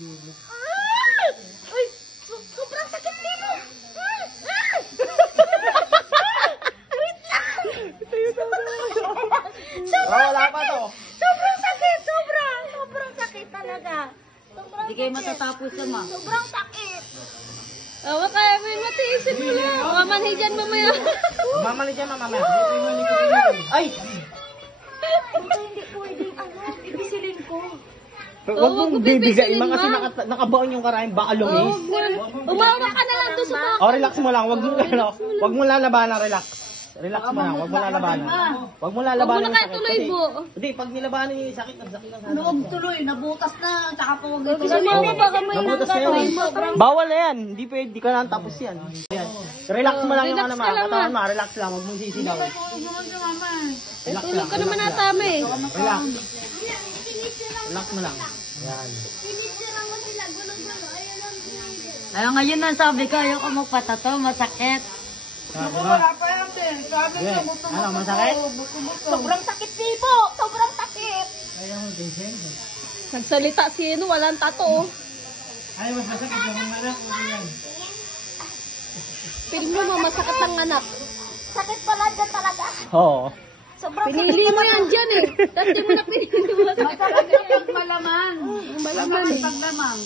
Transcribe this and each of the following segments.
Ay! Sobrang sakit dito! Wait lang! Wala pa to. Sobrang sakit! Sobrang sakit talaga. Hindi kayo matatapos sama. Sobrang sakit. Awa kaya may matiisin mo na. Mamanhi dyan mamaya. Mamali dyan, mamaya. Ay! Baka hindi pwedeng ibisilin ko. Huwag mong bibigay bibisilin mga kasi mo. nakabaon yung karain, baka lumis. Umawa ka na lang doon sa baka. Oh, relax mo lang. Wag mo lalabanan, relax. Relax mo lang, wag mo lalabanan. Wag mo lalabanan. Huwag mo na kaya tuloy mo. Hindi, pag nilabanan yung sakit na sana. Loob tuloy, nabutas na. Tsaka po huwag Kasi mo baka may Nabutas na yan eh. Bawal na yan. Hindi pwede, di ka na tapos yan. Yan. Relax mo lang yung Relax ano ka lang, katawan mo, relax lang, wag mong sisigaw. Relax Tulog lang. ka naman natama eh. Relax. Relax mo lang. Yan. Ay, ngayon na sabi ko, ayoko magpatato, masakit. Wala pa yan din. Sabi ko, ano, masakit? Sobrang sakit dito! Sobrang sakit! Nagsalita si Eno, walang tato. Ay, mas masakit yung anak. Film mo, masakit ang anak. Sakit pala dyan talaga. Oo. Sobrang Pinili mo yan dyan eh. Tapos di mo na pinili mo. Masakit yung malamang. Malaman eh. Paglamang.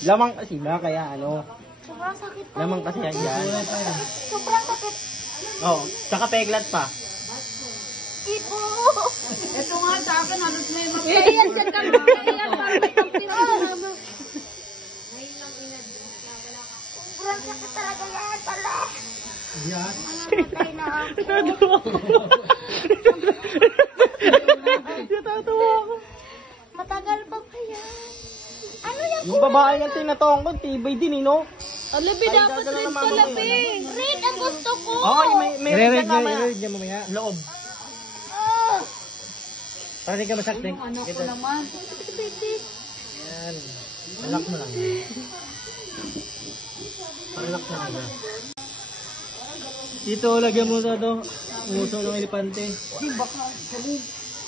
Lamang kasi ba, kaya ano, Sobrang sakit pa. lamang kasi yan yan. Sobrang sakit. Oo, tsaka peglat pa. Ibo! Ito nga sa akin, halos may Ayan, dyan ka mo. Ayan, parang may kampin. Sobrang sakit talaga yan pala. Yan. Mamatay na ako. Natatawa ako. Matagal pa pa yan. Ano yan? Yung babae yung tinatawang ko, tibay din eh, no? Alabi, dapat rin kalabi. Red ang gusto ko. Okay, may red dyan mamaya. Loob. Ah! Para di ka masakit. Ano ko naman. Yan. Relax mo lang. Relax mo lang. Dito, lagyan mo na to. Umuso ng elepante. Di baka, sabi.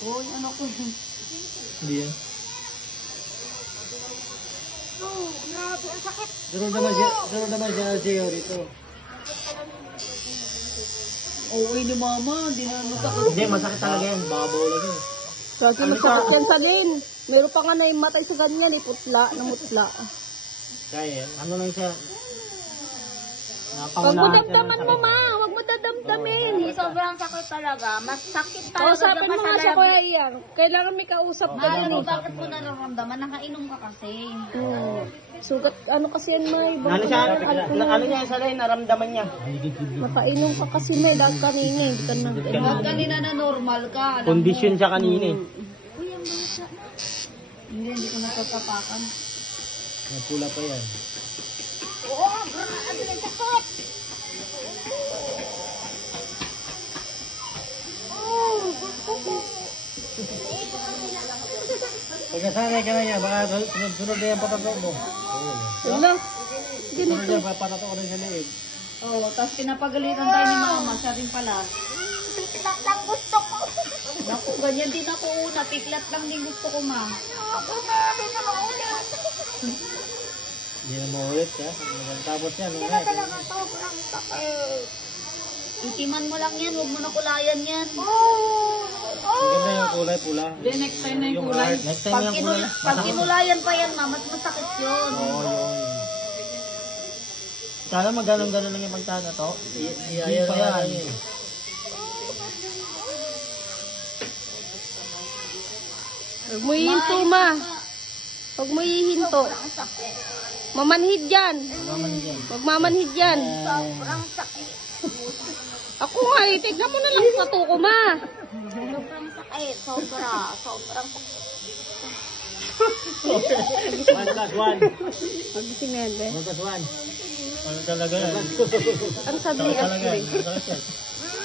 Uy, ano ko. Hindi yan. Oh, grabe ang sakit. Sunod naman siya siya dito. Uy ni mama, di na ano ka. Hindi, masakit talaga yan. Babaw lang yun. Kasi masakit yan sa din. Meron pa nga na yung matay sa ganyan, iputla, namutla. Kaya yan. Ano lang siya. Huwag mo damdaman mo ma, huwag mo dadamdamin. Sobrang sakit talaga. Mas sakit talaga. Kausapin mo nga siya Kuya Ian. Kailangan may kausap ka Alam din mo eh. bakit mo nararamdaman? Nakainom ka kasi. Sugat, ano kasi yan may, Ano siya? Ano niya sa rin? Naramdaman niya. nakainom ka kasi may, dahil kanina, hindi ka nag-inom. Kanina na normal ka. Kondisyon siya kanina eh. Hindi ko natatapakan. Napula pa yan. Oo, grabe ang sakit. Oh, gusto ko. Pag nasanay ka na niya, baka sunod na yan patatok mo. Wala. Sunod na yan, papatatok ko rin sa liig. Oo, tapos pinapagalitan tayo ni mama, siya rin pala. Piklat lang gusto ko. Naku, ganyan din ako una, piklat lang din gusto ko ma. Ako na maulit. Hindi na maulit ka. Tapos yan, Hindi na talaga sobrang sakit. Itiman mo lang yan, huwag mo na kulayan yan. Oh, Maganda yung kulay pula. Then next time na yung kulay. Next time yung kulay. Pag kinulayan pa yan ma, mas masakit yun. Oo, yun. Sana maganon-ganon lang yung pagtana to. Iyayan pa yan. Huwag mo ihinto ma. Huwag mo ihinto. Mamanhid yan. Huwag mamanhid yan. sobrang sakit. Ako nga eh, tignan mo na lang sa tuko ma. Sobrang sakit. Sobrang sakit. 1+1. Magising na yan, be. 1+1. Ano talaga yan? Ano sabi ni Talaga Ashley? yan. Talaga yan.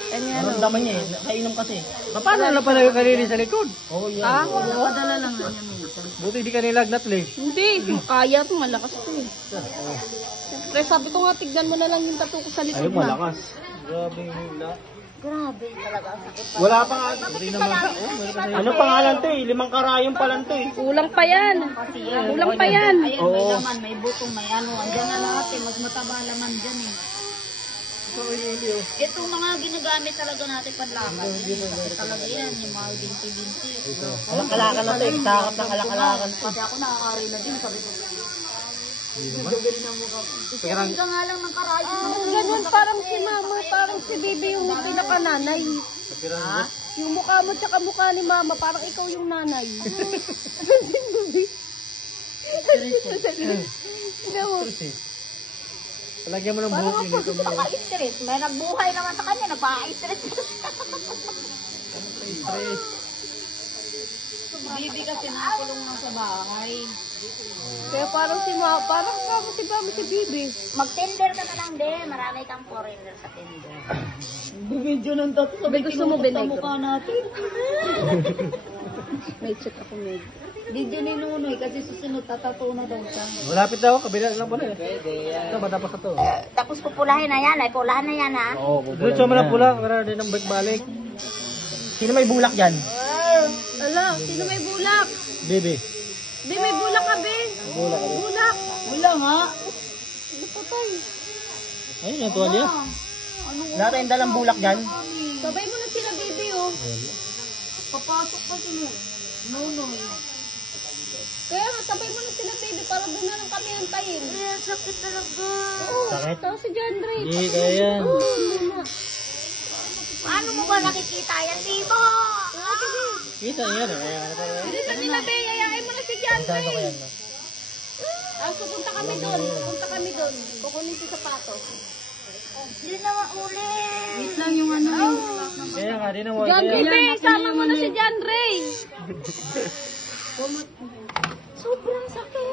Ano yan? Naramdaman niya eh. Kainom kasi. Paano na pala yung kanili sa likod? Oo, yan. Ha? Padala lang na niya minsan. Buti di ka nilagnat le. Hindi. Kaya ito, malakas ito eh. Siyempre, sabi ko nga, tignan mo na lang yung tattoo ko sa likod Ayun, ma. malakas. Grabe yung hula. Grabe talaga ang sakit. Wala pa nga. Ano pangalan to eh? 5 karayong pa lang to eh. Kulang pa yan. Kasi yan. Kulang pa yan. Ayan, may laman, may butong, may ano. Andyan na lahat eh. Mas mataba laman dyan eh. Ito mga ginagamit talaga natin panlakas. Kasi talaga yan, yung mga binti-binti. Alakalakan na to eh. Sakap ng alakalakan. Pati ako nakakari na din, sabi ko. Parang, Ka nga lang ng karayo. Ganun, parang si mama, parang si Bibi yung pinakananay. ha? Yung mukha mo tsaka mukha ni mama, parang ikaw yung nanay. Talagyan mo ng buhok yun. Ito mo. Naka-stress. May nagbuhay naman sa kanya, nagpa-stress. Bibi kasi nakakulong lang sa bahay. Kaya parang si mama, parang si mama si Bibi. Mag-tender ka na lang din. Marami kang foreigner sa tender. Video ng tato. Sabi gusto mo binigro. Mukha natin. May check ako, Meg. Video ni Nunoy kasi susunod tatato na daw siya. Malapit daw. Kabila lang pala eh. Ito, matapos na to. Tapos pupulahin na yan. Ay, pulahan na yan ha. Oo, diretso mo na pula. Para din ang balik. Sino may bulak dyan? Ala, sino may bulak? Bibi. Di, may bulak ka, Be. Bulak ka. Bulak. Wala nga. Napatay. Ayun, yung tuwalya. Wala tayong dalang bulak dyan. Sabay mo na sila, Bibi, oh. Papasok pa sila. Nunoy. Kaya nga, sabay mo na sila, Bibi, para doon na lang kami antayin. Sakit talaga. Oo, Sakit? tapos si John Ray. Hindi, kaya yan. Oo, muna. Paano mo ba nakikita yan, Tito? Kita yan. Kaya ano pa ba? Hindi sa nila, Be, ayain mo na si John Saan Ray. ko yan? no? Pupunta kami doon. Pupunta kami doon. Kukunin si sapatos. Hindi naman ulit. Wait lang yung ano. Kaya nga, di na mo. John Ray, Be, sama mo na si John Ray. Sobrang sakit.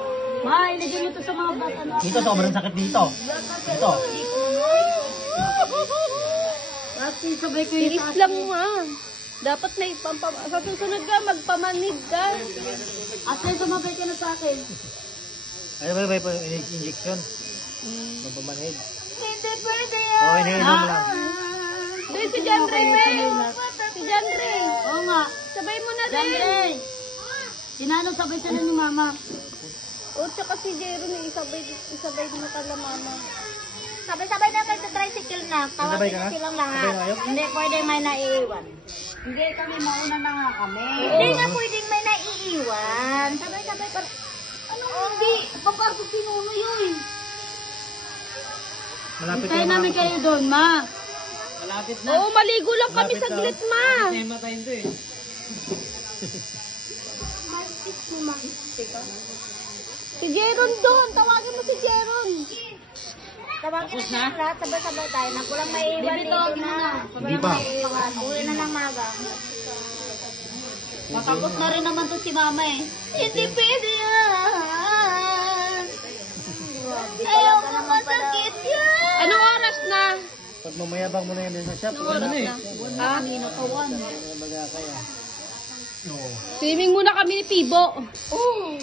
Ma, ilagay mo to sa mga bata na. Dito, sobrang sakit dito. Dito. Kasi sabay ko Tiris lang mo, ah. Dapat may sa susunod ka, magpamanig ka. Ate, sumabay ka na sa akin. Ay, ba, injection. Magpamanhid. Hindi pwede yan. Okay, hinainom mo lang. Be, si John Ray, Be. Si John Ray. Oo nga. Sabay mo na rin. Siyempre. Sinano sabay siya ni mama. O, tsaka si Jero na isabay mo kala mama. Sabay-sabay na kayo sa tricycle na. Sabay Tawagin ka na na? silang Sabay lahat. na kayo? Hindi pwede may naiiwan. Hindi kami mauna na nga kami. Hindi nga pwedeng may naiiwan. Sabay-sabay pa. Ano hindi? Papasok si Nuno yun. Malapit Hintayin namin kayo doon, ma. Malapit Oo, maligo lang kami Malapit saglit, ma. Matayin to eh. Si Jeron doon. Tawagin mo si Jeron. Tawagin na silang lahat. Sabay-sabay tayo. Nakulang maiiwan dito na. Hindi pa. Uwi na ng maga. Matapos na rin naman to si mama eh. Hindi pwede yan. Ayoko masakit yan. Anong oras na? Pag mamayabang mo na yan sa shop, Anong oras ano eh. na? Ha? Kanino kawan. Baga kaya. Oo. Swimming muna kami ni Pibo.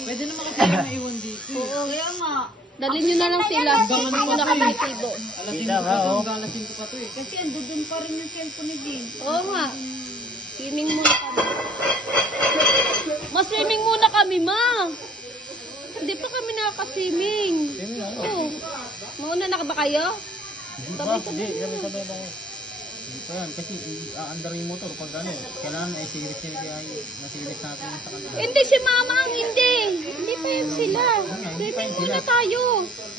Pwede naman kasi maiwan dito. Oo, kaya nga. Dalhin nyo na lang sila. Swimming muna kami ni Pibo. Kita ka, oh. Kasi andun pa rin yung cellphone ni Din. Oo nga. Swimming muna kami. Swimming muna kami, ma. Hindi pa kami nakaka-swimming. Oo. Mauna na ba kayo? Hindi, sabay ba? Hindi pa yan, kasi aandar yung motor pag ano, kailangan ay series na-series natin sa kanila. Hindi si mama ang hindi. Hindi pa yan sila. Swimming muna tayo.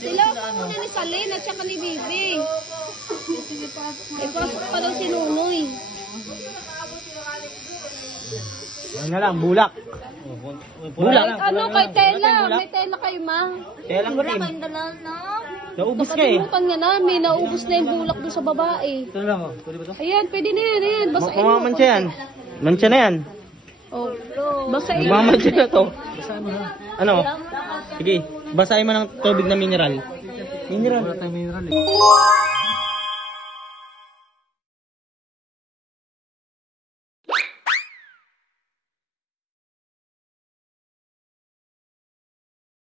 Sila muna ni Salin at saka ni Bibi. Ipasok pa daw si Nunoy. Ano na lang, bulak. Bulak. Ano kay Tela? May Tela kayo, ma? Kailang Wala team. kayong dala na. Naubos ka eh. Nakalimutan nga namin. Naubos na yung bulak doon sa babae. Ito na lang oh. Pwede ba ito? Ayan, pwede na yan. Ayan, basahin mo. Mamamansya yan. Mansya na yan. Oh, basahin mo. Mamamansya na to. Basahin mo na. Ano? Sige, basahin mo ng tubig na mineral. Mineral. Wala tayong mineral eh.